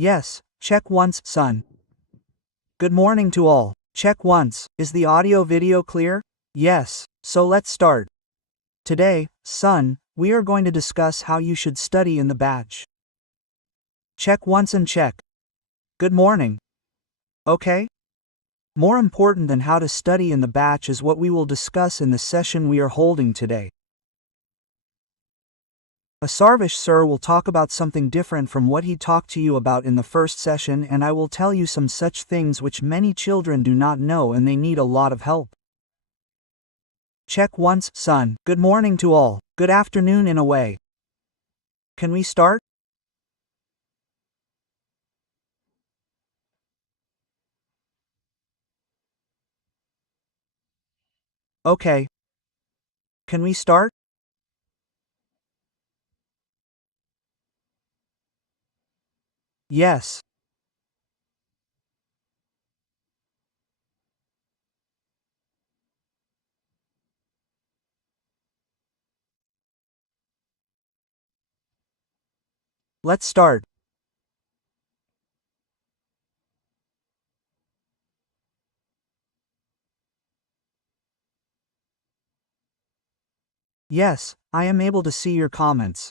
Yes, check once, son. Good morning to all. Check once. Is the audio video clear? Yes, so let's start. Today, son, we are going to discuss how you should study in the batch. Check once and check. Good morning. Okay? More important than how to study in the batch is what we will discuss in the session we are holding today. A Sarvish sir will talk about something different from what he talked to you about in the first session, and I will tell you some such things which many children do not know and they need a lot of help. Check once, son. Good morning to all. Good afternoon in a way. Can we start? Okay. Can we start? Yes. Let's start. Yes, I am able to see your comments.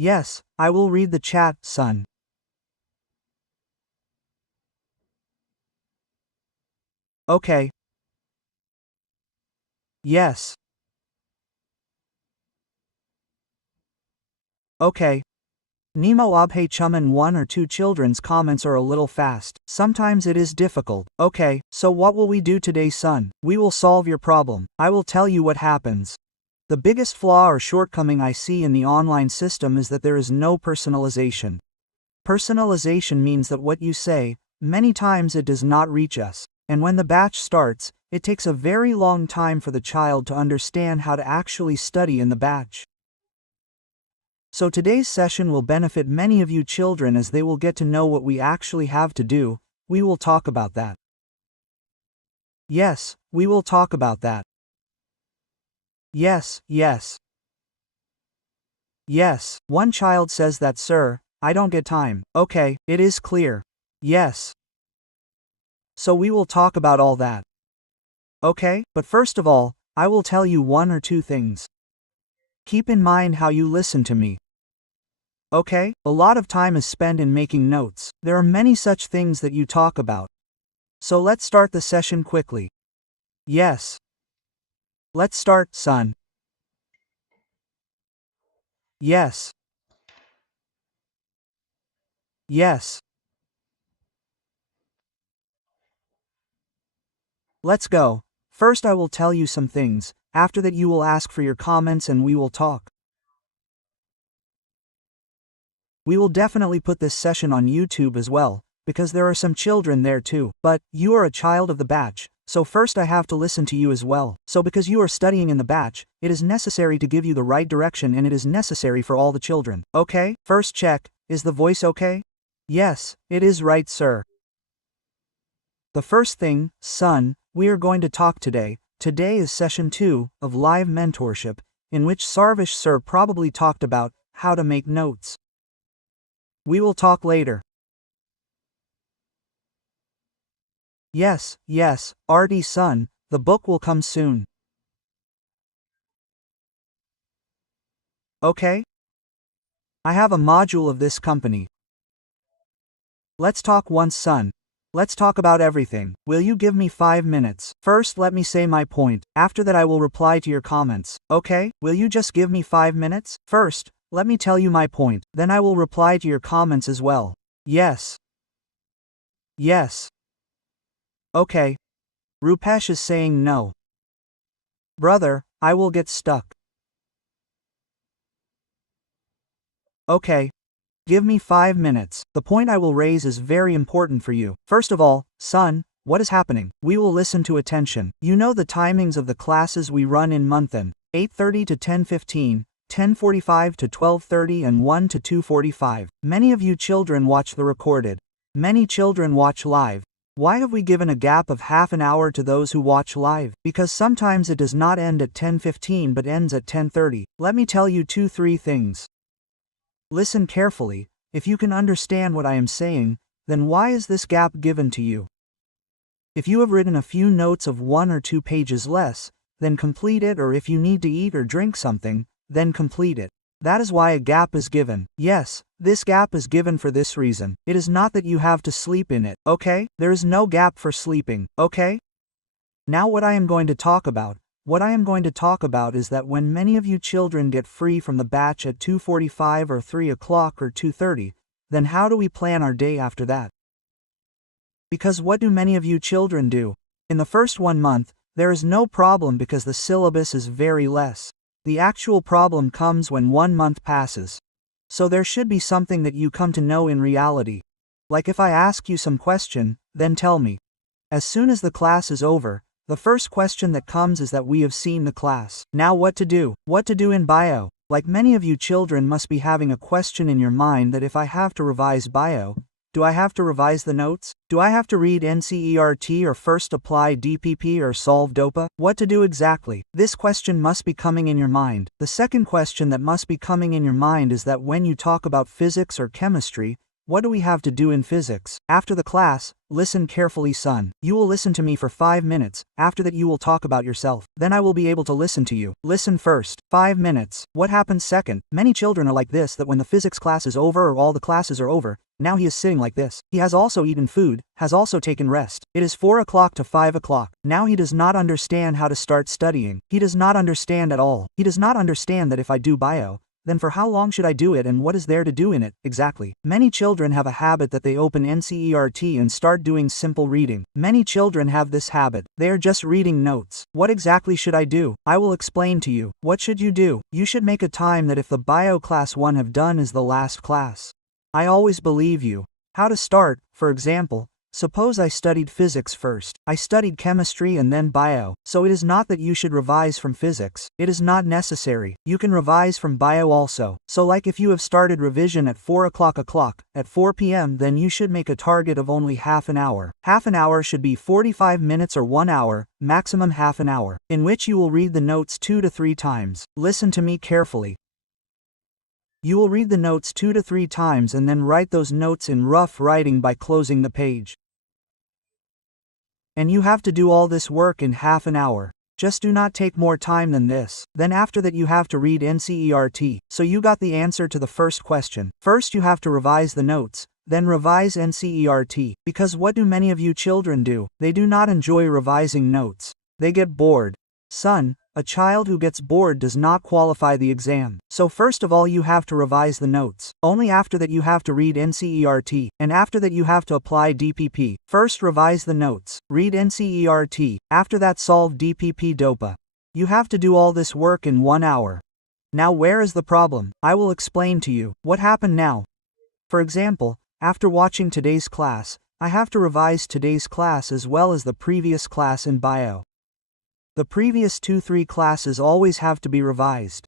Yes, I will read the chat, son. Okay. Yes. Okay. Nemo Abhe Chuman, one or two children's comments are a little fast. Sometimes it is difficult. Okay, so what will we do today, son? We will solve your problem. I will tell you what happens. The biggest flaw or shortcoming I see in the online system is that there is no personalization. Personalization means that what you say, many times it does not reach us. And when the batch starts, it takes a very long time for the child to understand how to actually study in the batch. So today's session will benefit many of you children as they will get to know what we actually have to do. We will talk about that. Yes, we will talk about that. Yes, yes. Yes, one child says that, sir, I don't get time. Okay, it is clear. Yes. So we will talk about all that. Okay, but first of all, I will tell you one or two things. Keep in mind how you listen to me. Okay, a lot of time is spent in making notes. There are many such things that you talk about. So let's start the session quickly. Yes. Let's start, son. Yes. Yes. Let's go. First I will tell you some things, after that you will ask for your comments and we will talk. We will definitely put this session on YouTube as well, because there are some children there too. But, you are a child of the batch, so first I have to listen to you as well. So because you are studying in the batch, it is necessary to give you the right direction and it is necessary for all the children. Okay, first check, is the voice okay? Yes, it is right, sir. The first thing, son, we are going to talk today. Today is session 2 of live mentorship, in which Sarvish sir probably talked about how to make notes. We will talk later. Yes, RD son, the book will come soon. Okay? I have a module of this company. Let's talk once, son. Let's talk about everything. Will you give me 5 minutes? First let me say my point, after that I will reply to your comments. Okay? Will you just give me 5 minutes? First, let me tell you my point, then I will reply to your comments as well. Yes. Yes. Okay. Rupesh is saying no. Brother, I will get stuck. Okay. Give me 5 minutes. The point I will raise is very important for you. First of all, son, what is happening? We will listen to attention. You know the timings of the classes we run in Monthan, 8:30 to 10:15, 10:45 to 12:30 and 1 to 2:45. Many of you children watch the recorded. Many children watch live. Why have we given a gap of half an hour to those who watch live? Because sometimes it does not end at 10:15 but ends at 10:30. Let me tell you 2-3 things. Listen carefully. If you can understand what I am saying, then why is this gap given to you? If you have written a few notes of 1 or 2 pages less, then complete it, or if you need to eat or drink something, then complete it. That is why a gap is given. Yes, this gap is given for this reason. It is not that you have to sleep in it, okay? There is no gap for sleeping, okay? Now what I am going to talk about is that when many of you children get free from the batch at 2:45 or 3 o'clock or 2:30, then how do we plan our day after that? Because what do many of you children do? In the first 1 month, there is no problem because the syllabus is very less. The actual problem comes when 1 month passes. So there should be something that you come to know in reality. Like if I ask you some question, then tell me. As soon as the class is over, the first question that comes is that we have seen the class. Now what to do? What to do in bio? Like many of you children must be having a question in your mind that if I have to revise bio, do I have to revise the notes? Do I have to read NCERT or first apply DPP or solve DOPA? What to do exactly? This question must be coming in your mind. The second question that must be coming in your mind is that when you talk about physics or chemistry, what do we have to do in physics? After the class, listen carefully, son. You will listen to me for 5 minutes. After that you will talk about yourself. Then I will be able to listen to you. Listen first. 5 minutes. What happens second? Many children are like this, that when the physics class is over or all the classes are over, now he is sitting like this. He has also eaten food, has also taken rest. It is 4 o'clock to 5 o'clock. Now he does not understand how to start studying. He does not understand at all. He does not understand that if I do bio, then for how long should I do it and what is there to do in it, exactly? Many children have a habit that they open NCERT and start doing simple reading. Many children have this habit. They are just reading notes. What exactly should I do? I will explain to you. What should you do? You should make a time that if the bio class 1 have done is the last class. I always believe you. How to start, for example, suppose I studied physics first. I studied chemistry and then bio. So it is not that you should revise from physics. It is not necessary. You can revise from bio also. So like if you have started revision at 4 o'clock, at 4 p.m. then you should make a target of only half an hour. Half an hour should be 45 minutes or 1 hour, maximum half an hour, in which you will read the notes 2 to 3 times. Listen to me carefully. You will read the notes 2 to 3 times and then write those notes in rough writing by closing the page. And you have to do all this work in half an hour. Just do not take more time than this. Then after that you have to read NCERT. So you got the answer to the first question. First you have to revise the notes, then revise NCERT. Because what do many of you children do? They do not enjoy revising notes. They get bored. Son, a child who gets bored does not qualify the exam. So first of all you have to revise the notes. Only after that you have to read NCERT, and after that you have to apply DPP. First revise the notes, read NCERT, after that solve DPP DOPA. You have to do all this work in 1 hour. Now where is the problem? I will explain to you. What happened now? For example, after watching today's class, I have to revise today's class as well as the previous class in bio. The previous 2-3 classes always have to be revised.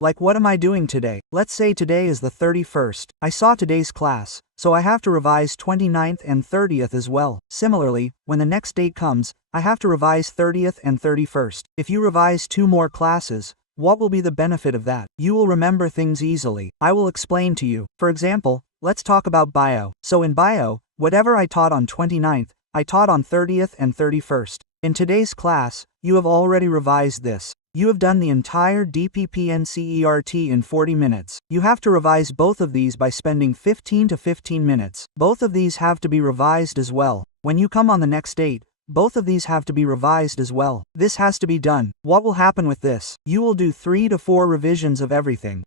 Like what am I doing today? Let's say today is the 31st. I saw today's class, so I have to revise 29th and 30th as well. Similarly, when the next date comes, I have to revise 30th and 31st. If you revise 2 more classes, what will be the benefit of that? You will remember things easily. I will explain to you. For example, let's talk about bio. So in bio, whatever I taught on 29th, I taught on 30th and 31st. In today's class, you have already revised this. You have done the entire DPP NCERT in 40 minutes. You have to revise both of these by spending 15 to 15 minutes. Both of these have to be revised as well. When you come on the next date, both of these have to be revised as well. This has to be done. What will happen with this? You will do 3 to 4 revisions of everything.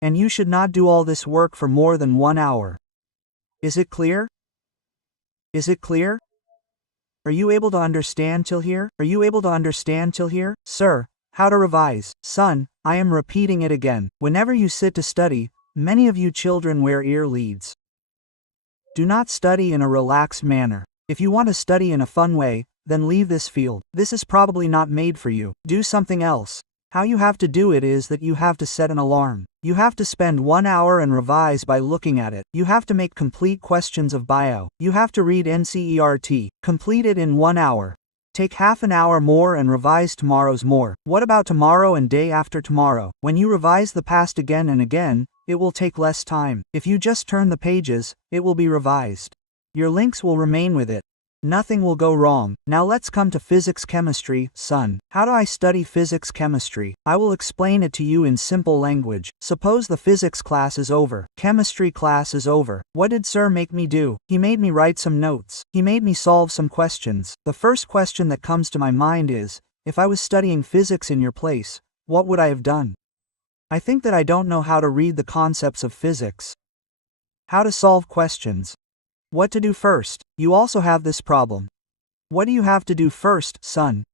And you should not do all this work for more than 1 hour. Is it clear? Is it clear? Are you able to understand till here? Are you able to understand till here? Sir, how to revise? Son, I am repeating it again. Whenever you sit to study, many of you children wear ear leads. Do not study in a relaxed manner. If you want to study in a fun way, then leave this field. This is probably not made for you. Do something else. How you have to do it is that you have to set an alarm. You have to spend 1 hour and revise by looking at it. You have to make complete questions of bio. You have to read NCERT. Complete it in 1 hour. Take half an hour more and revise tomorrow's more. What about tomorrow and day after tomorrow? When you revise the past again and again, it will take less time. If you just turn the pages, it will be revised. Your links will remain with it. Nothing will go wrong. Now let's come to physics chemistry, son. How do I study physics chemistry? I will explain it to you in simple language. Suppose the physics class is over. Chemistry class is over. What did sir make me do? He made me write some notes. He made me solve some questions. The first question that comes to my mind is, if I was studying physics in your place, what would I have done? I think that I don't know how to read the concepts of physics. How to solve questions. What to do first. You also have this problem. What do you have to do first, son?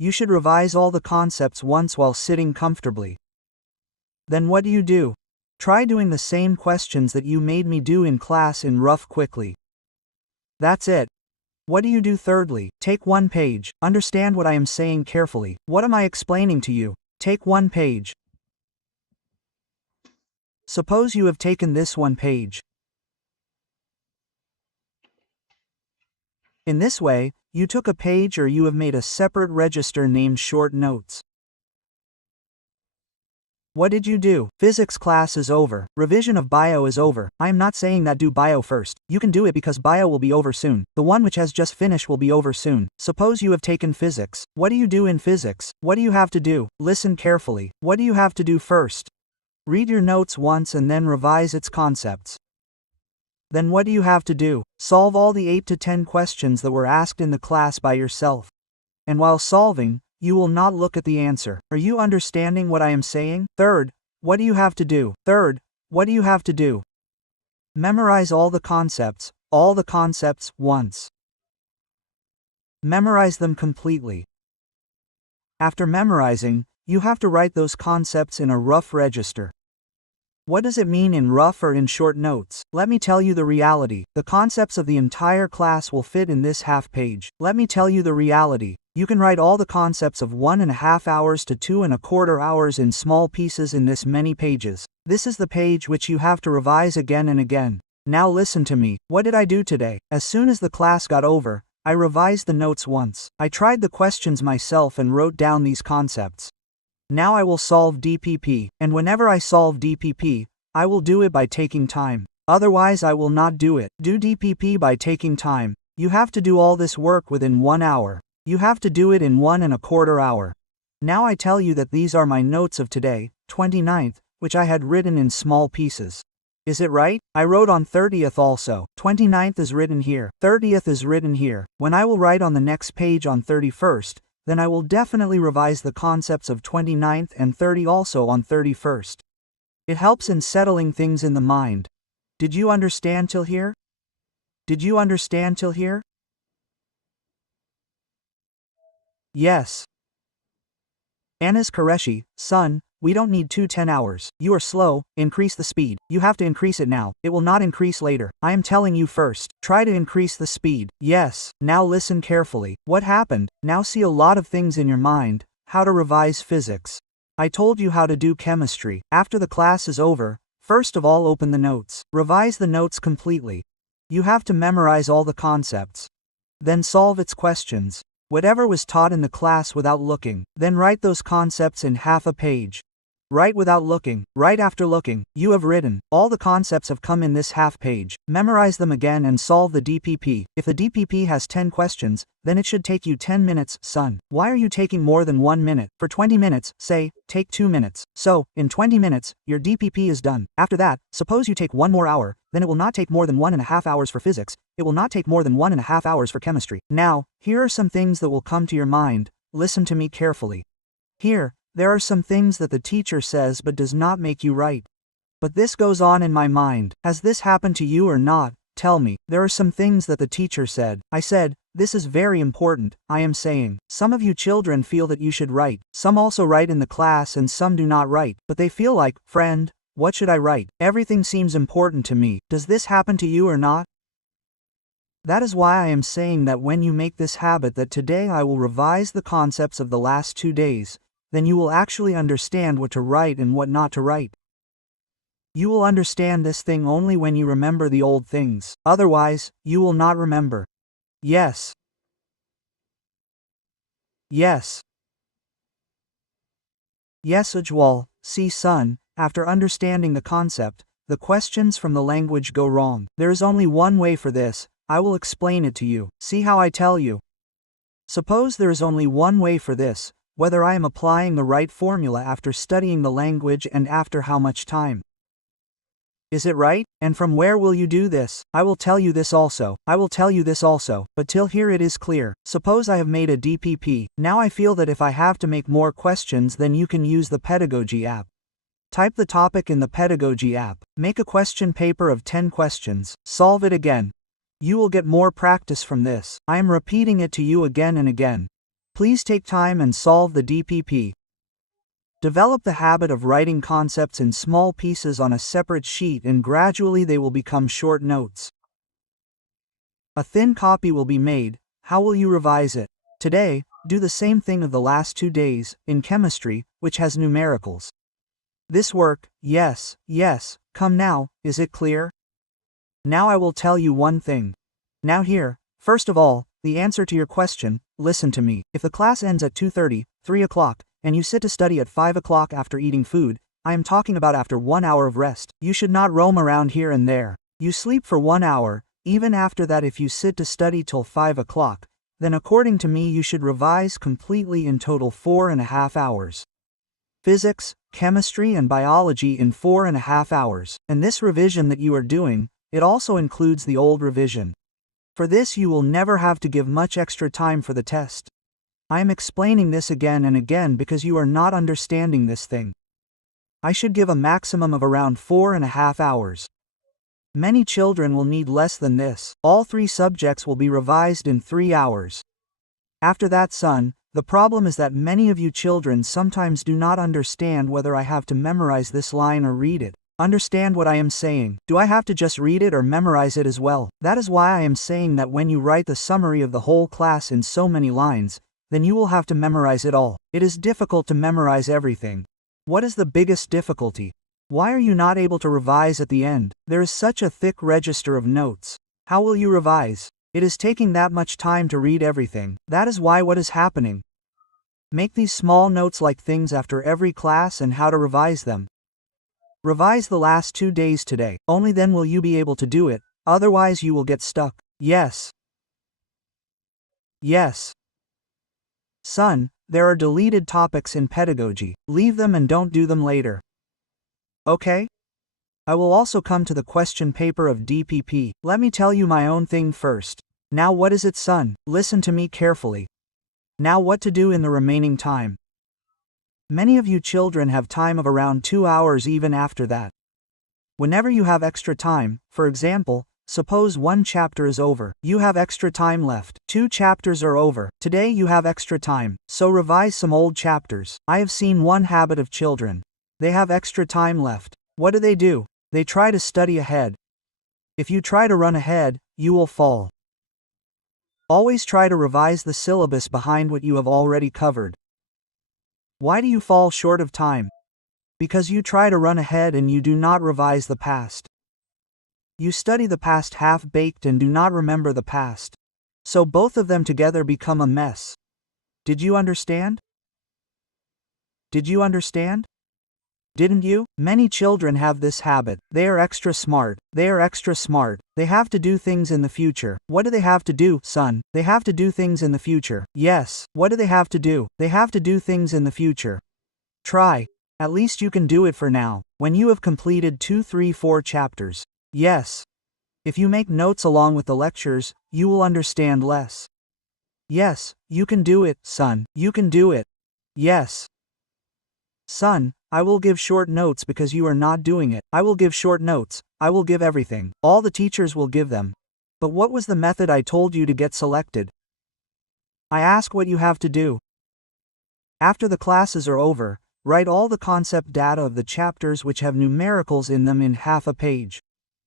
You should revise all the concepts once while sitting comfortably. Then what do? Try doing the same questions that you made me do in class in rough quickly. That's it. What do you do thirdly? Take one page. Understand what I am saying carefully. What am I explaining to you? Take one page. Suppose you have taken this one page. In this way, you took a page or you have made a separate register named short notes. What did you do? Physics class is over. Revision of bio is over. I am not saying that do bio first. You can do it because bio will be over soon. The one which has just finished will be over soon. Suppose you have taken physics. What do you do in physics? What do you have to do? Listen carefully. What do you have to do first? Read your notes once and then revise its concepts. Then what do you have to do? Solve all the 8 to 10 questions that were asked in the class by yourself. And while solving, you will not look at the answer. Are you understanding what I am saying? Third, what do you have to do? Memorize all the concepts once. Memorize them completely. After memorizing, you have to write those concepts in a rough register. What does it mean in rough or in short notes? Let me tell you the reality. The concepts of the entire class will fit in this half page. Let me tell you the reality. You can write all the concepts of 1.5 hours to 2.25 hours in small pieces in this many pages. This is the page which you have to revise again and again. Now listen to me. What did I do today? As soon as the class got over, I revised the notes once. I tried the questions myself and wrote down these concepts. Now I will solve DPP, and whenever I solve DPP, I will do it by taking time. Otherwise I will not do it. Do DPP by taking time. You have to do all this work within 1 hour. You have to do it in 1.25 hours. Now I tell you that these are my notes of today, 29th, which I had written in small pieces. Is it right? I wrote on 30th also. 29th is written here. 30th is written here. When I will write on the next page on 31st, then I will definitely revise the concepts of 29th and 30 also on 31st. It helps in settling things in the mind. Did you understand till here? Yes. Anas Qureshi, son, we don't need 10 hours. You are slow, increase the speed. You have to increase it now. It will not increase later. I am telling you first. Try to increase the speed. Yes. Now listen carefully. What happened? Now see a lot of things in your mind. How to revise physics. I told you how to do chemistry. After the class is over, first of all open the notes. Revise the notes completely. You have to memorize all the concepts. Then solve its questions. Whatever was taught in the class without looking. Then write those concepts in half a page. Write without looking. Write after looking. You have written. All the concepts have come in this half page. Memorize them again and solve the DPP. If the DPP has 10 questions, then it should take you 10 minutes, son. Why are you taking more than 1 minute? For 20 minutes, say, take 2 minutes. So, in 20 minutes, your DPP is done. After that, suppose you take 1 more hour, then it will not take more than 1.5 hours for physics. It will not take more than 1.5 hours for chemistry. Now, here are some things that will come to your mind. Listen to me carefully. Here, there are some things that the teacher says but does not make you write. But this goes on in my mind. Has this happened to you or not? Tell me. There are some things that the teacher said. I said, this is very important. I am saying, some of you children feel that you should write. Some also write in the class and some do not write. But they feel like, friend, what should I write? Everything seems important to me. Does this happen to you or not? That is why I am saying that when you make this habit that today I will revise the concepts of the last 2 days, then you will actually understand what to write and what not to write. You will understand this thing only when you remember the old things. Otherwise, you will not remember. Yes. Yes. Yes, Ujwal. See, son, after understanding the concept, the questions from the language go wrong. There is only one way for this. I will explain it to you. See how I tell you? Suppose there is only one way for this, whether I am applying the right formula after studying the language and after how much time. Is it right? And from where will you do this? I will tell you this also. I will tell you this also. But till here it is clear. Suppose I have made a DPP. Now I feel that if I have to make more questions, then you can use the Pedagogy app. Type the topic in the Pedagogy app. Make a question paper of 10 questions. Solve it again. You will get more practice from this. I am repeating it to you again and again. Please take time and solve the DPP. Develop the habit of writing concepts in small pieces on a separate sheet, and gradually they will become short notes. A thin copy will be made. How will you revise it? Today, do the same thing of the last 2 days, in chemistry, which has numericals. This work, yes, come now, is it clear? Now I will tell you one thing. Now here, first of all, the answer to your question. Listen to me. If the class ends at 2:30, 3 o'clock, and you sit to study at 5 o'clock after eating food, I am talking about after 1 hour of rest. You should not roam around here and there. You sleep for 1 hour. Even after that, if you sit to study till 5 o'clock, then according to me you should revise completely, in total 4.5 hours. Physics, chemistry and biology in 4.5 hours. And this revision that you are doing, it also includes the old revision. For this you will never have to give much extra time for the test. I am explaining this again and again because you are not understanding this thing. I should give a maximum of around 4.5 hours. Many children will need less than this. All 3 subjects will be revised in 3 hours. After that, son, the problem is that many of you children sometimes do not understand whether I have to memorize this line or read it. Understand what I am saying. Do I have to just read it or memorize it as well? That is why I am saying that when you write the summary of the whole class in so many lines, then you will have to memorize it all. It is difficult to memorize everything. What is the biggest difficulty? Why are you not able to revise at the end? There is such a thick register of notes. How will you revise? It is taking that much time to read everything. That is why what is happening. Make these small notes like things after every class and how to revise them. Revise the last 2 days today. Only then will you be able to do it, otherwise you will get stuck. Yes. Son, there are deleted topics in pedagogy. Leave them and don't do them later. Okay? I will also come to the question paper of DPP. Let me tell you my own thing first. Now what is it, son? Listen to me carefully. Now what to do in the remaining time. Many of you children have time of around 2 hours even after that. Whenever you have extra time, for example, suppose 1 chapter is over, you have extra time left. 2 chapters are over. Today you have extra time, so revise some old chapters. I have seen one habit of children. They have extra time left. What do? They try to study ahead. If you try to run ahead, you will fall. Always try to revise the syllabus behind what you have already covered. Why do you fall short of time? Because you try to run ahead and you do not revise the past. You study the past half-baked and do not remember the past. So both of them together become a mess. Did you understand? Didn't you? Many children have this habit. They are extra smart. They have to do things in the future. What do they have to do, son? They have to do things in the future. Yes. What do they have to do? They have to do things in the future. Try. At least you can do it for now, when you have completed 2, 3, 4 chapters. Yes. If you make notes along with the lectures, you will understand less. Yes, you can do it, son. You can do it. Yes. Son, I will give short notes because you are not doing it. I will give short notes. I will give everything. All the teachers will give them. But what was the method I told you to get selected? I ask what you have to do. After the classes are over, write all the concept data of the chapters which have numericals in them in half a page.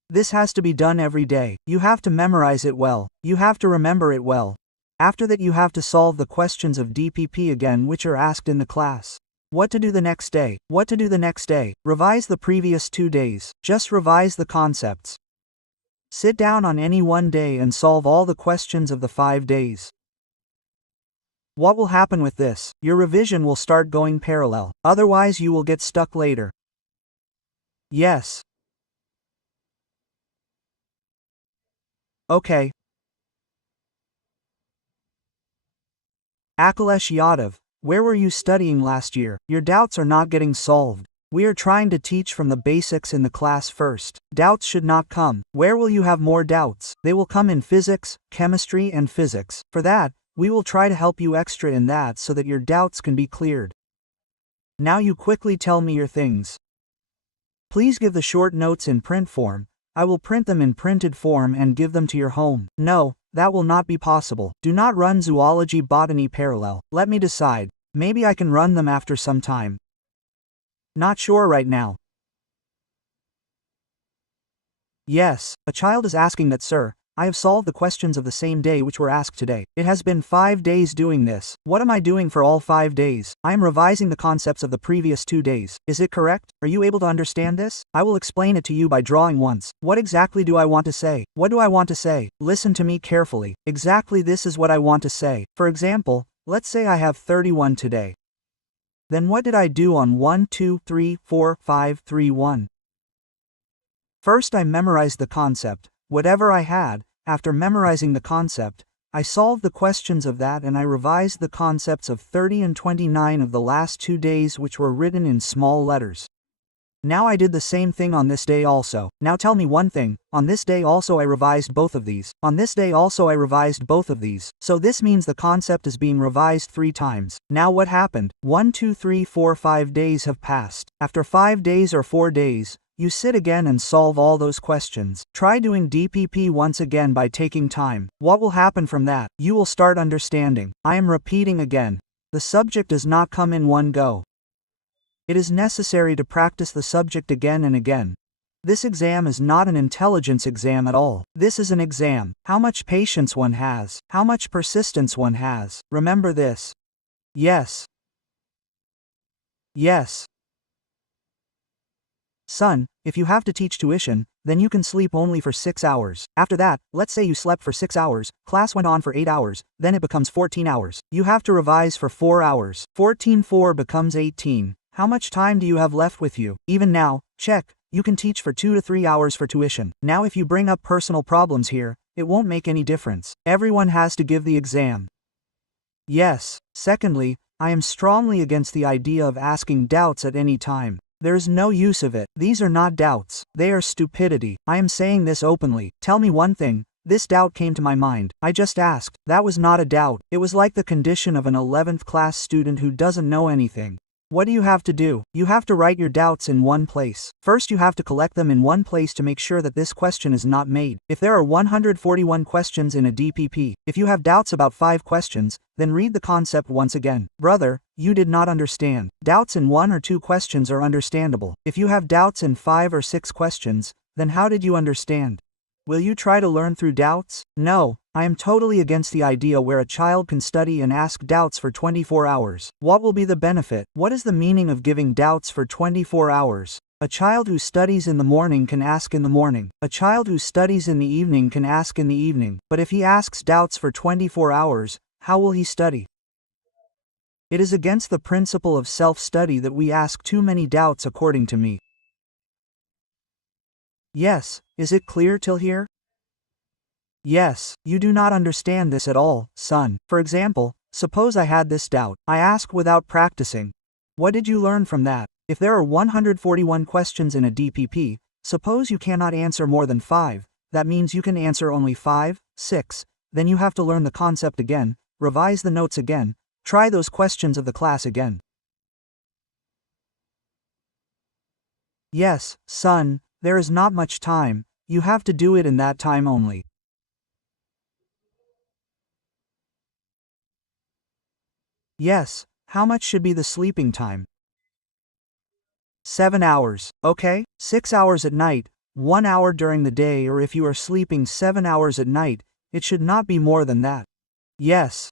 This has to be done every day. You have to memorize it well. You have to remember it well. After that you have to solve the questions of DPP again which are asked in the class. What to do the next day? Revise the previous 2 days. Just revise the concepts. Sit down on any one day and solve all the questions of the 5 days. What will happen with this? Your revision will start going parallel. Otherwise you will get stuck later. Yes. Okay. Akhilesh Yadav, where were you studying last year? Your doubts are not getting solved. We are trying to teach from the basics in the class first. Doubts should not come. Where will you have more doubts? They will come in physics, chemistry and physics. For that, we will try to help you extra in that so that your doubts can be cleared. Now you quickly tell me your things. Please give the short notes in print form. I will print them in printed form and give them to your home. No, that will not be possible. Do not run zoology botany parallel. Let me decide. Maybe I can run them after some time. Not sure right now. Yes, a child is asking that, sir. I have solved the questions of the same day which were asked today. It has been 5 days doing this. What am I doing for all 5 days? I am revising the concepts of the previous 2 days. Is it correct? Are you able to understand this? I will explain it to you by drawing once. What exactly do I want to say? What do I want to say? Listen to me carefully. Exactly this is what I want to say. For example, let's say I have 31 today. Then what did I do on 1, 2, 3, 4, 5, 3, 1? First I memorized the concept. Whatever I had, after memorizing the concept, I solved the questions of that and I revised the concepts of 30 and 29 of the last 2 days which were written in small letters. Now I did the same thing on this day also. Now tell me one thing, on this day also I revised both of these. On this day also I revised both of these. So this means the concept is being revised 3 times. Now what happened? 1, 2, 3, 4, 5 days have passed. After 5 days or 4 days, you sit again and solve all those questions. Try doing DPP once again by taking time. What will happen from that? You will start understanding. I am repeating again. The subject does not come in one go. It is necessary to practice the subject again and again. This exam is not an intelligence exam at all. This is an exam. How much patience one has. How much persistence one has. Remember this. Yes. Yes. Son, if you have to teach tuition, then you can sleep only for 6 hours. After that, let's say you slept for 6 hours, class went on for 8 hours, then it becomes 14 hours. You have to revise for 4 hours. 14 becomes 18. How much time do you have left with you? Even now, check, you can teach for 2 to 3 hours for tuition. Now if you bring up personal problems here, it won't make any difference. Everyone has to give the exam. Yes. Secondly, I am strongly against the idea of asking doubts at any time. There is no use of it. These are not doubts. They are stupidity. I am saying this openly. Tell me one thing. This doubt came to my mind. I just asked. That was not a doubt. It was like the condition of an 11th class student who doesn't know anything. What do you have to do? You have to write your doubts in one place. First you have to collect them in one place to make sure that this question is not made. If there are 141 questions in a DPP, if you have doubts about 5 questions, then read the concept once again. Brother, you did not understand. Doubts in 1 or 2 questions are understandable. If you have doubts in 5 or 6 questions, then how did you understand? Will you try to learn through doubts? No, I am totally against the idea where a child can study and ask doubts for 24 hours. What will be the benefit? What is the meaning of giving doubts for 24 hours? A child who studies in the morning can ask in the morning. A child who studies in the evening can ask in the evening. But if he asks doubts for 24 hours, how will he study? It is against the principle of self-study that we ask too many doubts according to me. Yes, is it clear till here? Yes, you do not understand this at all, son. For example, suppose I had this doubt. I ask without practicing. What did you learn from that? If there are 141 questions in a DPP, suppose you cannot answer more than 5, that means you can answer only 5, 6, then you have to learn the concept again, revise the notes again, try those questions of the class again. Yes, son, there is not much time, you have to do it in that time only. Yes, how much should be the sleeping time? 7 hours, okay? 6 hours at night, 1 hour during the day, or if you are sleeping 7 hours at night, it should not be more than that. Yes.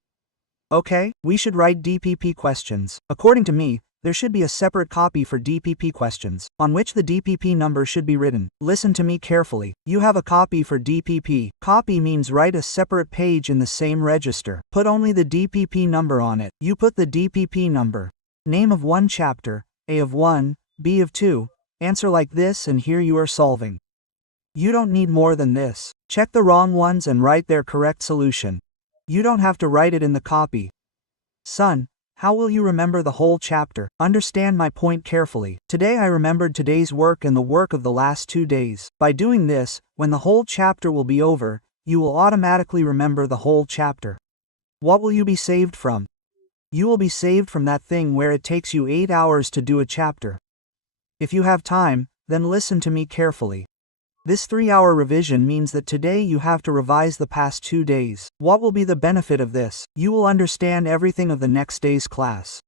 Okay, we should write DPP questions. According to me, there should be a separate copy for DPP questions, on which the DPP number should be written. Listen to me carefully. You have a copy for DPP. Copy means write a separate page in the same register. Put only the DPP number on it. You put the DPP number. Name of 1 chapter, A of 1, B of 2, answer like this, and here you are solving. You don't need more than this. Check the wrong ones and write their correct solution. You don't have to write it in the copy. Son, how will you remember the whole chapter? Understand my point carefully. Today I remembered today's work and the work of the last 2 days. By doing this, when the whole chapter will be over, you will automatically remember the whole chapter. What will you be saved from? You will be saved from that thing where it takes you 8 hours to do a chapter. If you have time, then listen to me carefully. This 3-hour revision means that today you have to revise the past 2 days. What will be the benefit of this? You will understand everything of the next day's class.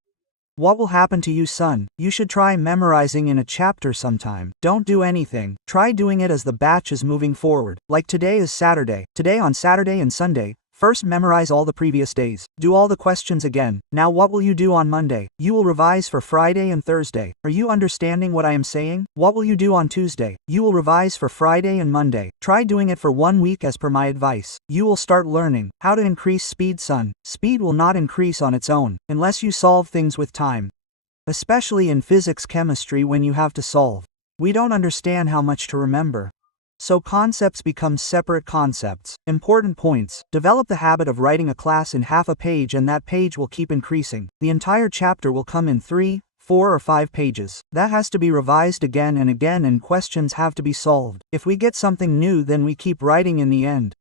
What will happen to you, son? You should try memorizing in a chapter sometime. Don't do anything. Try doing it as the batch is moving forward. Like today is Saturday. Today on Saturday and Sunday, first memorize all the previous days. Do all the questions again. Now what will you do on Monday? You will revise for Friday and Thursday. Are you understanding what I am saying? What will you do on Tuesday? You will revise for Friday and Monday. Try doing it for 1 week as per my advice. You will start learning how to increase speed, son. Speed will not increase on its own, unless you solve things with time. Especially in physics chemistry when you have to solve. We don't understand how much to remember. So concepts become separate concepts. Important points. Develop the habit of writing a class in half a page, and that page will keep increasing. The entire chapter will come in 3, 4 or 5 pages. That has to be revised again and again, and questions have to be solved. If we get something new, then we keep writing in the end.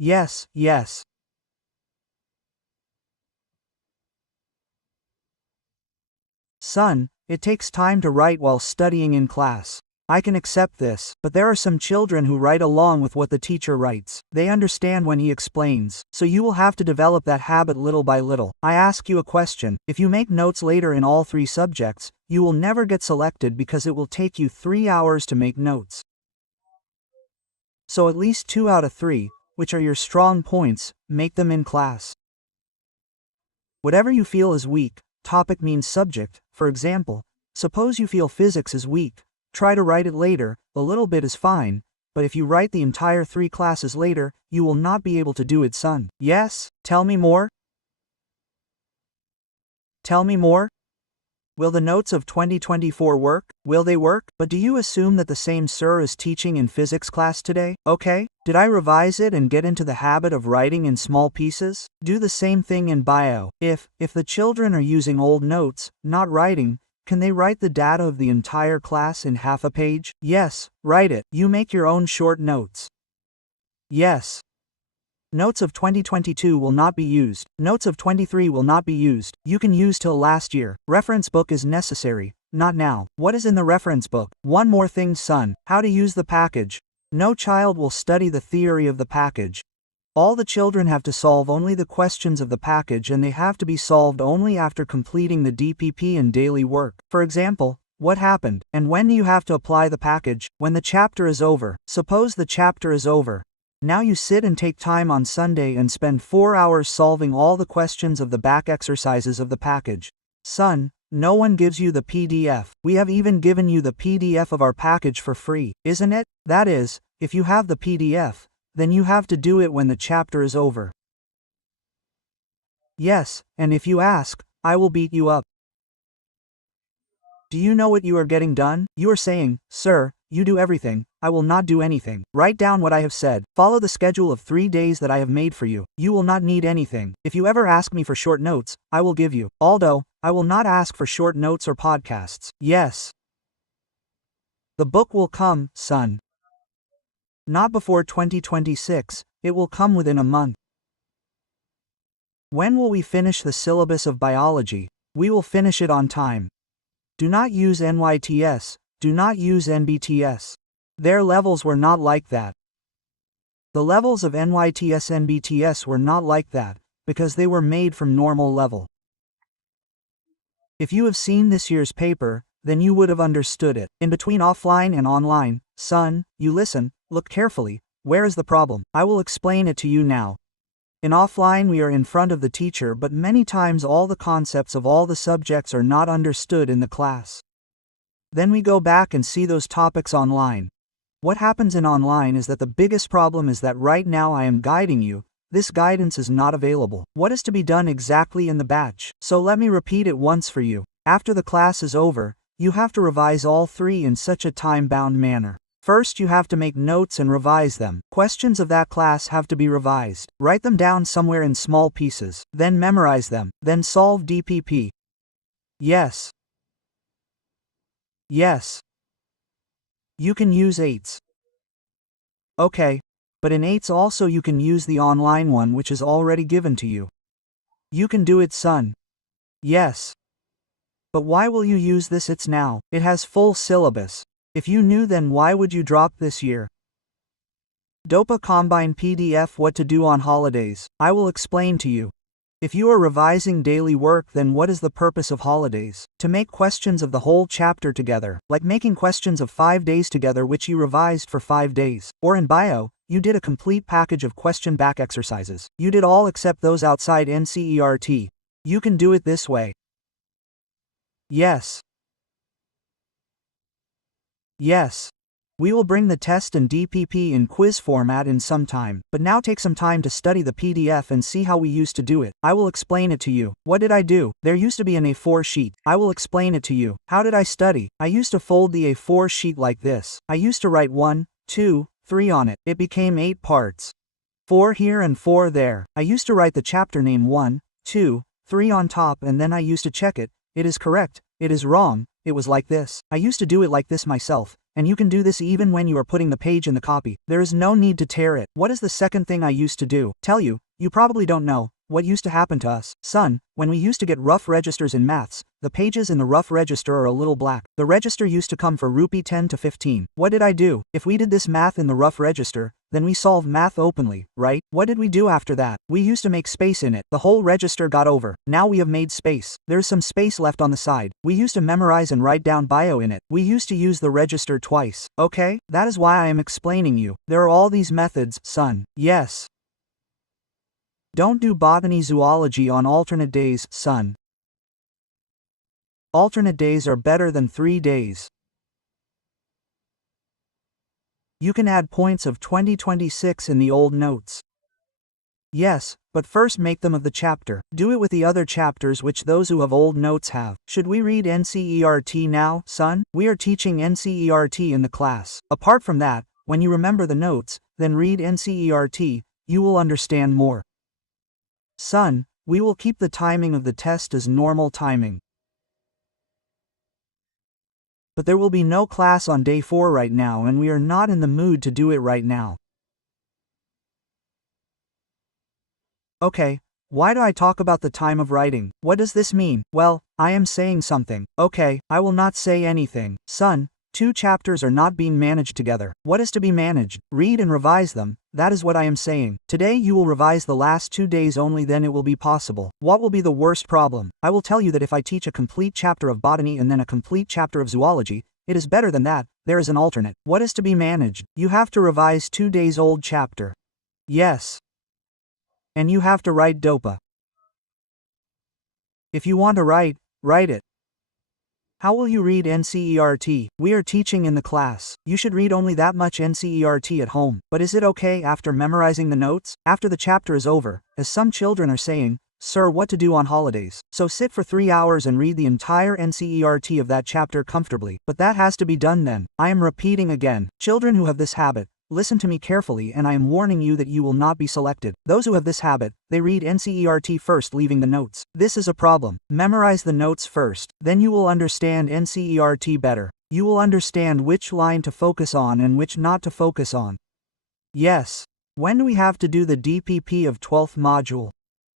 Yes, yes. Son, it takes time to write while studying in class. I can accept this, but there are some children who write along with what the teacher writes. They understand when he explains, so you will have to develop that habit little by little. I ask you a question. If you make notes later in all 3 subjects, you will never get selected because it will take you 3 hours to make notes. So at least 2 out of 3, which are your strong points, make them in class. Whatever you feel is weak, topic means subject. For example, suppose you feel physics is weak. Try to write it later. A little bit is fine, but if you write the entire 3 classes later, you will not be able to do it, son. Yes? Tell me more? Tell me more? Will the notes of 2024 work? Will they work? But do you assume that the same sir is teaching in physics class today? Okay? Did I revise it and get into the habit of writing in small pieces? Do the same thing in bio. If the children are using old notes, not writing, can they write the data of the entire class in half a page? Yes, write it. You make your own short notes. Yes. Notes of 2022 will not be used. Notes of 23 will not be used. You can use till last year. Reference book is necessary. Not now. What is in the reference book? One more thing, son. How to use the package. No child will study the theory of the package. All the children have to solve only the questions of the package, and they have to be solved only after completing the DPP and daily work. For example, what happened, and when do you have to apply the package? When the chapter is over. Suppose the chapter is over. Now you sit and take time on Sunday and spend 4 hours solving all the questions of the back exercises of the package. Son, no one gives you the PDF. We have even given you the PDF of our package for free, isn't it? That is, if you have the PDF, then you have to do it when the chapter is over. Yes, and if you ask, I will beat you up. Do you know what you are getting done? You are saying, sir, you do everything, I will not do anything. Write down what I have said. Follow the schedule of 3 days that I have made for you. You will not need anything. If you ever ask me for short notes, I will give you. Although, I will not ask for short notes or podcasts. Yes. The book will come, son. Not before 2026, it will come within a month. When will we finish the syllabus of biology? We will finish it on time. Do not use NYTS, do not use NBTS. Their levels were not like that. The levels of NYTS and NBTS were not like that, because they were made from normal level. If you have seen this year's paper, then you would have understood it. In between offline and online, son, you listen, look carefully, where is the problem? I will explain it to you now. In offline we are in front of the teacher, but many times all the concepts of all the subjects are not understood in the class. Then we go back and see those topics online. What happens in online is that the biggest problem is that right now I am guiding you, this guidance is not available. What is to be done exactly in the batch? So let me repeat it once for you. After the class is over, You have to revise all 3 in such a time-bound manner. First you have to make notes and revise them. Questions of that class have to be revised. Write them down somewhere in small pieces. Then memorize them. Then solve DPP. Yes. Yes. You can use 8s. Okay. But in 8s also you can use the online one which is already given to you. You can do it, son. Yes. But why will you use this? It's now. It has full syllabus. If you knew, then why would you drop this year? DOPA Combine PDF. What to do on holidays. I will explain to you. If you are revising daily work, then what is the purpose of holidays? To make questions of the whole chapter together, like making questions of 5 days together which you revised for 5 days. Or in bio, you did a complete package of question back exercises. You did all except those outside NCERT. You can do it this way. Yes. Yes. We will bring the test and DPP in quiz format in some time, but now take some time to study the PDF and see how we used to do it. I will explain it to you. What did I do? There used to be an A4 sheet. I will explain it to you. How did I study? I used to fold the A4 sheet like this. I used to write 1, 2, 3 on it. It became 8 parts. 4 here and 4 there. I used to write the chapter name 1, 2, 3 on top, and then I used to check it. It is correct. It is wrong. It was like this. I used to do it like this myself. And you can do this even when you are putting the page in the copy. There is no need to tear it. What is the second thing I used to do? Tell you. You probably don't know. What used to happen to us, son, when we used to get rough registers in maths, the pages in the rough register are a little black. The register used to come for rupee 10 to 15. What did I do? If we did this math in the rough register, then we solved math openly, right? What did we do after that? We used to make space in it. The whole register got over. Now we have made space. There's some space left on the side. We used to memorize and write down bio in it. We used to use the register twice. Okay? That is why I am explaining you. There are all these methods, son. Yes. Don't do botany zoology on alternate days, son. Alternate days are better than 3 days. You can add points of 2026 in the old notes. Yes, but first make them of the chapter. Do it with the other chapters which those who have old notes have. Should we read NCERT now, son? We are teaching NCERT in the class. Apart from that, when you remember the notes, then read NCERT, you will understand more. Son, we will keep the timing of the test as normal timing. But there will be no class on day 4 right now, and we are not in the mood to do it right now. Okay, why do I talk about the time of writing? What does this mean? Well, I am saying something. Okay, I will not say anything. Son, 2 chapters are not being managed together. What is to be managed? Read and revise them. That is what I am saying. Today you will revise the last 2 days only, then it will be possible. What will be the worst problem? I will tell you that if I teach a complete chapter of botany and then a complete chapter of zoology, it is better than that. There is an alternate. What is to be managed? You have to revise 2 days old chapter. Yes. And you have to write DOPA. If you want to write it. How will you read NCERT? We are teaching in the class. You should read only that much NCERT at home. But is it okay after memorizing the notes? After the chapter is over, as some children are saying, sir, what to do on holidays? So sit for 3 hours and read the entire NCERT of that chapter comfortably. But that has to be done then. I am repeating again. Children who have this habit, listen to me carefully, and I am warning you that you will not be selected. Those who have this habit, they read NCERT first, leaving the notes. This is a problem. Memorize the notes first, then you will understand NCERT better. You will understand which line to focus on and which not to focus on. Yes. When do we have to do the DPP of 12th module?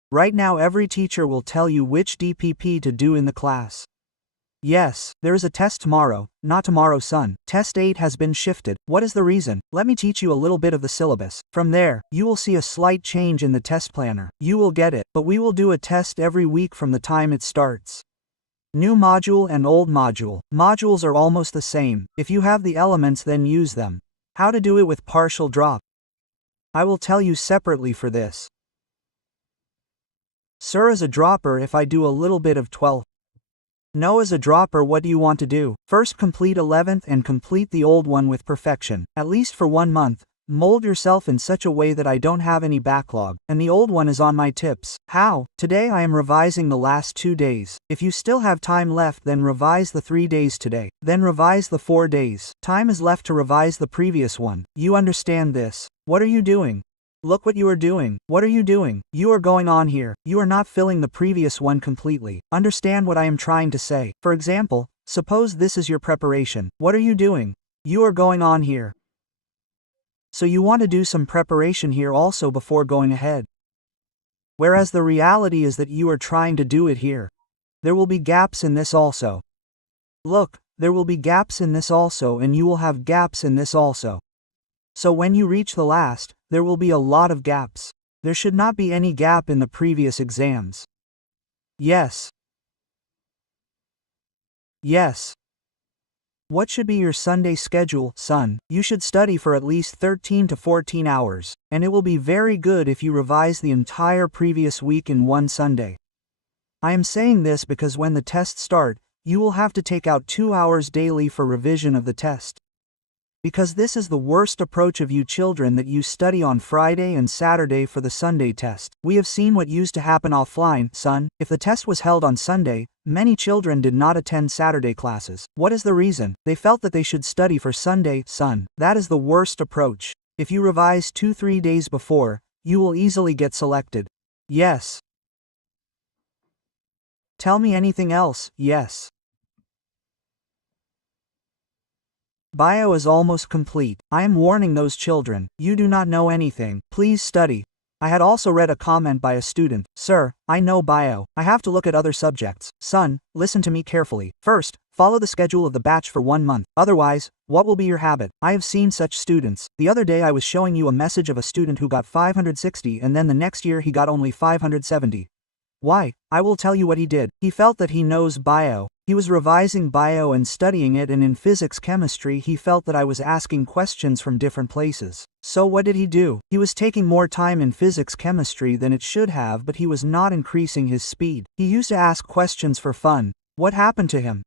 Right now every teacher will tell you which DPP to do in the class. Yes, there is a test tomorrow. Not tomorrow, son. Test 8 has been shifted. What is the reason? Let me teach you a little bit of the syllabus. From there, you will see a slight change in the test planner. You will get it, but we will do a test every week from the time it starts. New module and old module. Modules are almost the same. If you have the elements, then use them. How to do it with partial drop? I will tell you separately for this. Sir, as a dropper, if I do a little bit of 12th. No, as a dropper, what do you want to do? First complete 11th and complete the old one with perfection. At least for 1 month, Mold yourself in such a way that I don't have any backlog, and the old one is on my tips. How? Today I am revising the last 2 days. If you still have time left, then revise the 3 days today. Then revise the 4 days. Time is left to revise the previous one. You understand this? What are you doing? Look what you are doing. What are you doing? You are going on here. You are not filling the previous one completely. Understand what I am trying to say. For example, suppose this is your preparation. What are you doing? You are going on here. So you want to do some preparation here also before going ahead. Whereas the reality is that you are trying to do it here. There will be gaps in this also. Look, there will be gaps in this also, and you will have gaps in this also. So when you reach the last, there will be a lot of gaps. There should not be any gap in the previous exams. Yes. Yes. What should be your Sunday schedule, son? You should study for at least 13 to 14 hours, and it will be very good if you revise the entire previous week in one Sunday. I am saying this because when the tests start, you will have to take out 2 hours daily for revision of the test. Because this is the worst approach of you children, that you study on Friday and Saturday for the Sunday test. We have seen what used to happen offline, son. If the test was held on Sunday, many children did not attend Saturday classes. What is the reason? They felt that they should study for Sunday, son. That is the worst approach. If you revise 2-3 days before, you will easily get selected. Yes. Tell me anything else. Yes. Bio is almost complete. I am warning those children. You do not know anything. Please study. I had also read a comment by a student. Sir, I know bio. I have to look at other subjects. Son, listen to me carefully. First, follow the schedule of the batch for 1 month. Otherwise, what will be your habit? I have seen such students. The other day I was showing you a message of a student who got 560 and then the next year he got only 570. Why? I will tell you what he did. He felt that he knows bio. He was revising bio and studying it, and in physics chemistry he felt that I was asking questions from different places. So what did he do? He was taking more time in physics chemistry than it should have, but he was not increasing his speed. He used to ask questions for fun. What happened to him?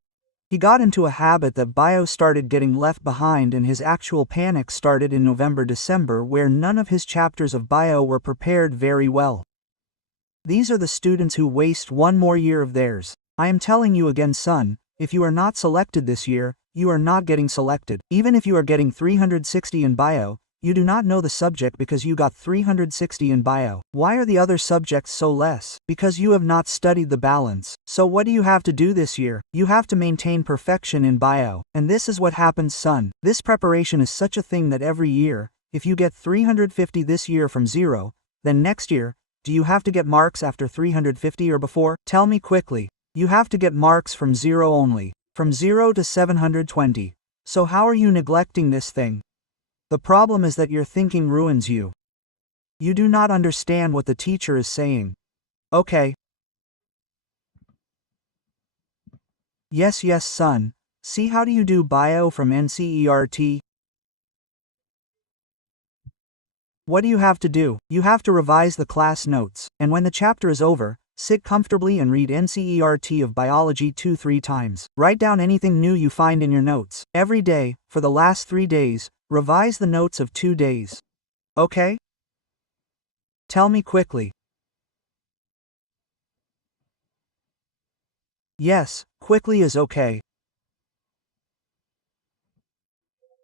He got into a habit that bio started getting left behind, and his actual panic started in November-December, where none of his chapters of bio were prepared very well. These are the students who waste 1 more year of theirs. I am telling you again, son, if you are not selected this year, you are not getting selected. Even if you are getting 360 in bio, you do not know the subject because you got 360 in bio. Why are the other subjects so less? Because you have not studied the balance. So what do you have to do this year? You have to maintain perfection in bio. And this is what happens, son. This preparation is such a thing that every year, if you get 350 this year from 0, then next year, do you have to get marks after 350 or before? Tell me quickly. You have to get marks from 0 only. From 0 to 720. So how are you neglecting this thing? The problem is that your thinking ruins you. You do not understand what the teacher is saying. Okay. Yes, son. See, how do you do bio from NCERT? What do you have to do? You have to revise the class notes, and when the chapter is over, sit comfortably and read NCERT of Biology 2-3 times. Write down anything new you find in your notes. Every day, for the last 3 days, revise the notes of 2 days. Okay? Tell me quickly. Yes, quickly is okay.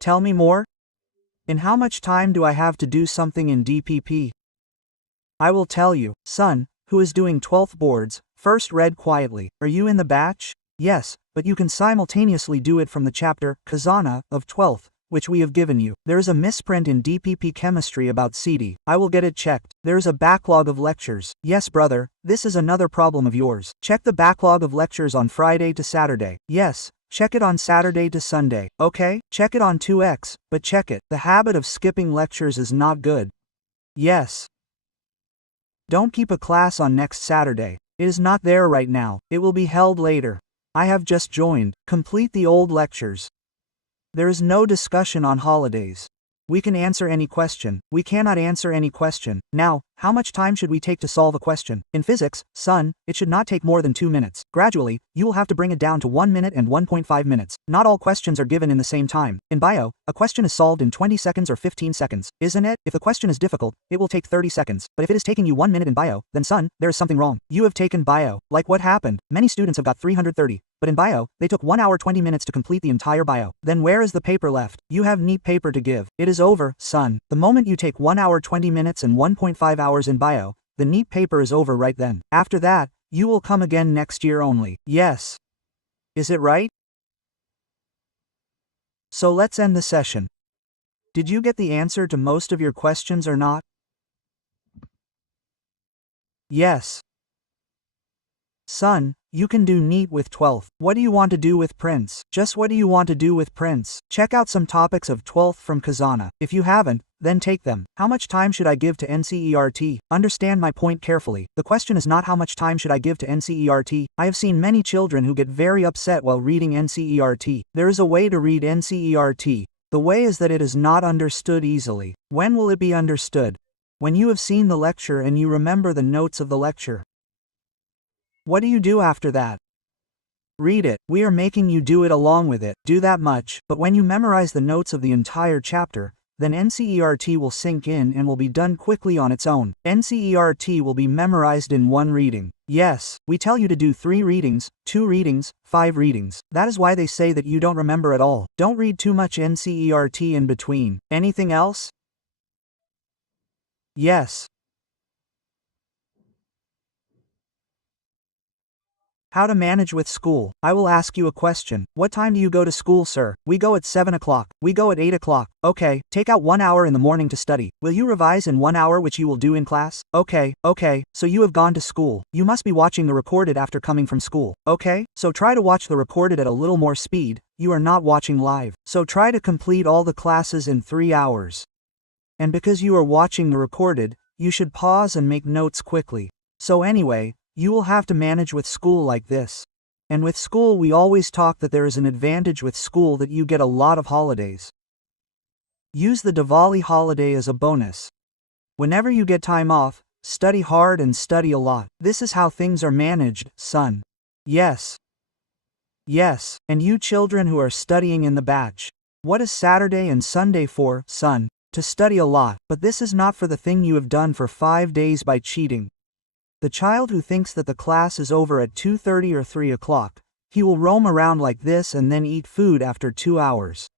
Tell me more. In how much time do I have to do something in DPP? I will tell you. Son, who is doing 12th boards, first read quietly. Are you in the batch? Yes, but you can simultaneously do it from the chapter, Kazana, of 12th, which we have given you. There is a misprint in DPP chemistry about CD. I will get it checked. There is a backlog of lectures. Yes, brother, this is another problem of yours. Check the backlog of lectures on Friday to Saturday. Yes. Check it on Saturday to Sunday. Okay? Check it on 2x, but check it. The habit of skipping lectures is not good. Yes. Don't keep a class on next Saturday. It is not there right now. It will be held later. I have just joined. Complete the old lectures. There is no discussion on holidays. We can answer any question. We cannot answer any question. Now, How much time should we take to solve a question? In physics, son, it should not take more than 2 minutes. Gradually, you will have to bring it down to 1 minute and 1.5 minutes. Not all questions are given in the same time. In bio, a question is solved in 20 seconds or 15 seconds. Isn't it? If the question is difficult, it will take 30 seconds. But if it is taking you 1 minute in bio, then son, there is something wrong. You have taken bio. Like what happened? Many students have got 330. But in bio, they took 1 hour 20 minutes to complete the entire bio. Then where is the paper left? You have NEET paper to give. It is over, son. The moment you take 1 hour 20 minutes and 1.5 hours in bio, the NEET paper is over right then. After that, you will come again next year only. Yes. Is it right? So let's end the session. Did you get the answer to most of your questions or not? Yes. Son, you can do NEET with 12th. What do you want to do with Prince? Just what do you want to do with Prince? Check out some topics of 12th from Kazana. If you haven't, then take them. How much time should I give to NCERT? Understand my point carefully. The question is not how much time should I give to NCERT. I have seen many children who get very upset while reading NCERT. There is a way to read NCERT. The way is that it is not understood easily. When will it be understood? When you have seen the lecture and you remember the notes of the lecture. What do you do after that? Read it. We are making you do it along with it. Do that much. But when you memorize the notes of the entire chapter, then NCERT will sink in and will be done quickly on its own. NCERT will be memorized in 1 reading. Yes, we tell you to do 3 readings, 2 readings, 5 readings. That is why they say that you don't remember at all. Don't read too much NCERT in between. Anything else? Yes. How to manage with school. I will ask you a question. What time do you go to school, sir? We go at 7 o'clock. We go at 8 o'clock. Okay, take out 1 hour in the morning to study. Will you revise in 1 hour which you will do in class? Okay, so you have gone to school. You must be watching the recorded after coming from school. Okay, so try to watch the recorded at a little more speed. You are not watching live. So try to complete all the classes in 3 hours. And because you are watching the recorded, you should pause and make notes quickly. So anyway, you will have to manage with school like this. And with school we always talk that there is an advantage with school that you get a lot of holidays. Use the Diwali holiday as a bonus. Whenever you get time off, study hard and study a lot. This is how things are managed, son. Yes. Yes, and you children who are studying in the batch. What is Saturday and Sunday for, son? To study a lot, but this is not for the thing you have done for 5 days by cheating. The child who thinks that the class is over at 2:30 or 3 o'clock, he will roam around like this and then eat food after 2 hours.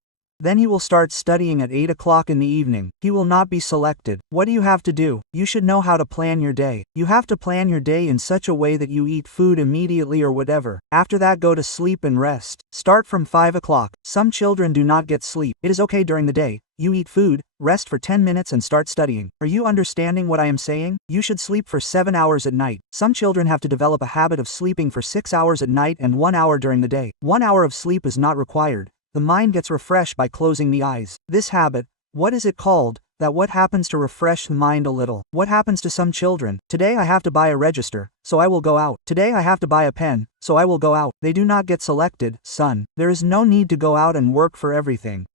Then he will start studying at 8 o'clock in the evening. He will not be selected. What do you have to do? You should know how to plan your day. You have to plan your day in such a way that you eat food immediately or whatever. After that go to sleep and rest. Start from 5 o'clock. Some children do not get sleep. It is okay during the day. You eat food, rest for 10 minutes and start studying. Are you understanding what I am saying? You should sleep for 7 hours at night. Some children have to develop a habit of sleeping for 6 hours at night and 1 hour during the day. 1 hour of sleep is not required. The mind gets refreshed by closing the eyes. This habit, what is it called? That what happens to refresh the mind a little? What happens to some children? Today I have to buy a register, so I will go out. Today I have to buy a pen, so I will go out. They do not get selected, son. There is no need to go out and work for everything.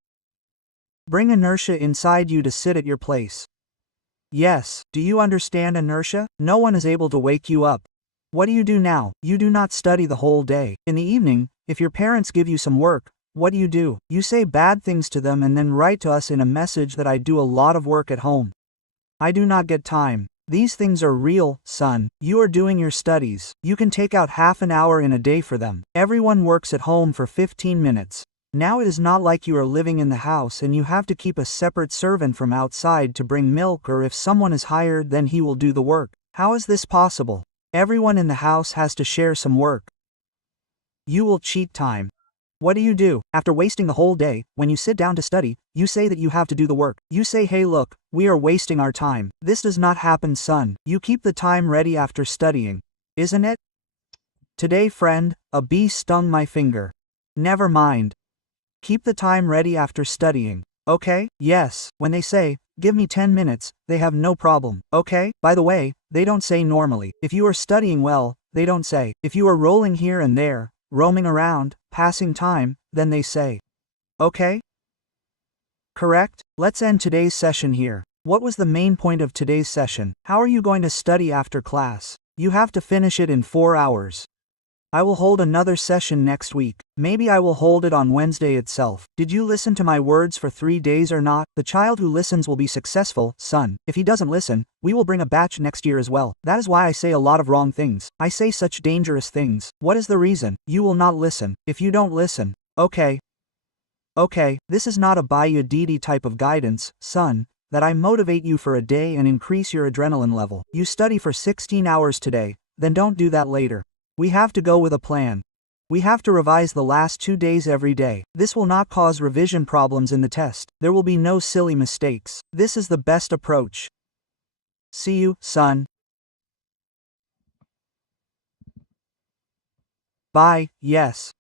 Bring inertia inside you to sit at your place. Yes, do you understand inertia? No one is able to wake you up. What do you do now? You do not study the whole day. In the evening, if your parents give you some work, what do? You say bad things to them and then write to us in a message that I do a lot of work at home. I do not get time. These things are real, son. You are doing your studies. You can take out half an hour in a day for them. Everyone works at home for 15 minutes. Now it is not like you are living in the house and you have to keep a separate servant from outside to bring milk, or if someone is hired then he will do the work. How is this possible? Everyone in the house has to share some work. You will cheat time. What do? After wasting the whole day, when you sit down to study, you say that you have to do the work. You say, hey look, we are wasting our time. This does not happen, son. You keep the time ready after studying. Isn't it? Today, friend, a bee stung my finger. Never mind. Keep the time ready after studying. Okay? Yes, when they say, give me 10 minutes, they have no problem. Okay? By the way, they don't say normally. If you are studying well, they don't say. If you are rolling here and there, roaming around, passing time, then they say. Okay? Correct? Let's end today's session here. What was the main point of today's session? How are you going to study after class? You have to finish it in 4 hours. I will hold another session next week. Maybe I will hold it on Wednesday itself. Did you listen to my words for 3 days or not? The child who listens will be successful, son. If he doesn't listen, we will bring a batch next year as well. That is why I say a lot of wrong things. I say such dangerous things. What is the reason? You will not listen. If you don't listen. Okay, this is not a Bayou Didi type of guidance, son, that I motivate you for a day and increase your adrenaline level. You study for 16 hours today, then don't do that later. We have to go with a plan. We have to revise the last 2 days every day. This will not cause revision problems in the test. There will be no silly mistakes. This is the best approach. See you, son. Bye, yes.